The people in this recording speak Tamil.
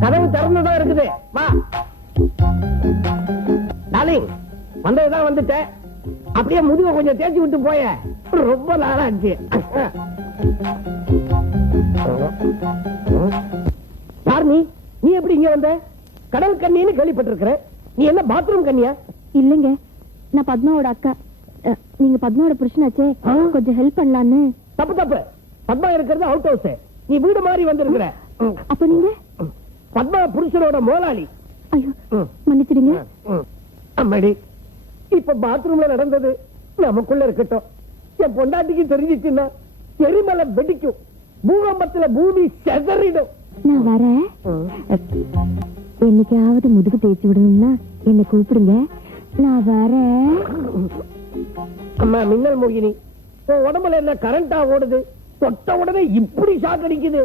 கதவு திறந்துதான் இருக்குது. வா. டார்லிங் வந்ததுதான் வந்துட்டேன். அப்படியே முதுக கொஞ்சம் தேய்ச்சி விட்டு போய. ரொம்ப நாளாச்சு யார் நீ நீ எப்படி இங்க வந்த? கடல் கண்ணின்னு கேள்விப்பட்டிருக்கிற. நீ என்ன பாத்ரூம் கண்ணியா? இல்லைங்க. நான் பத்மாவோட அக்கா. நீங்க பத்மாவோட புருஷனாச்சே? கொஞ்சம் ஹெல்ப் பண்ணலான்னு. தப்பு தப்பு. பத்மா இருக்கிறது அவுட் ஹவுஸ் நீ வீடு மாதிரி வந்திருக்கிற. அப்ப நீங்க. பத்மா புருஷனோட முதலாளி. ஐயோ. மன்னிச்சிடுங்க. அம்மாடி இப்ப பாத்ரூம்ல நடந்தது நமக்குள்ள இருக்கட்டும். என் பொண்டாட்டிக்கு தெரிஞ்சிச்சுன்னா எரிமலை வெடிக்கும். பூகம்பத்துல பூமி செதறிடும். நான் வரேன் என்னைக்காவது முதுகு தேய்ச்சி விடணும்னா என்னை கூப்பிடுங்க. நான் வரேன் அம்மா மின்னல் மோகினி உன் உடம்புல என்ன கரண்டா ஓடுது? தொட்ட உடனே இப்படி ஷாக் அடிக்குது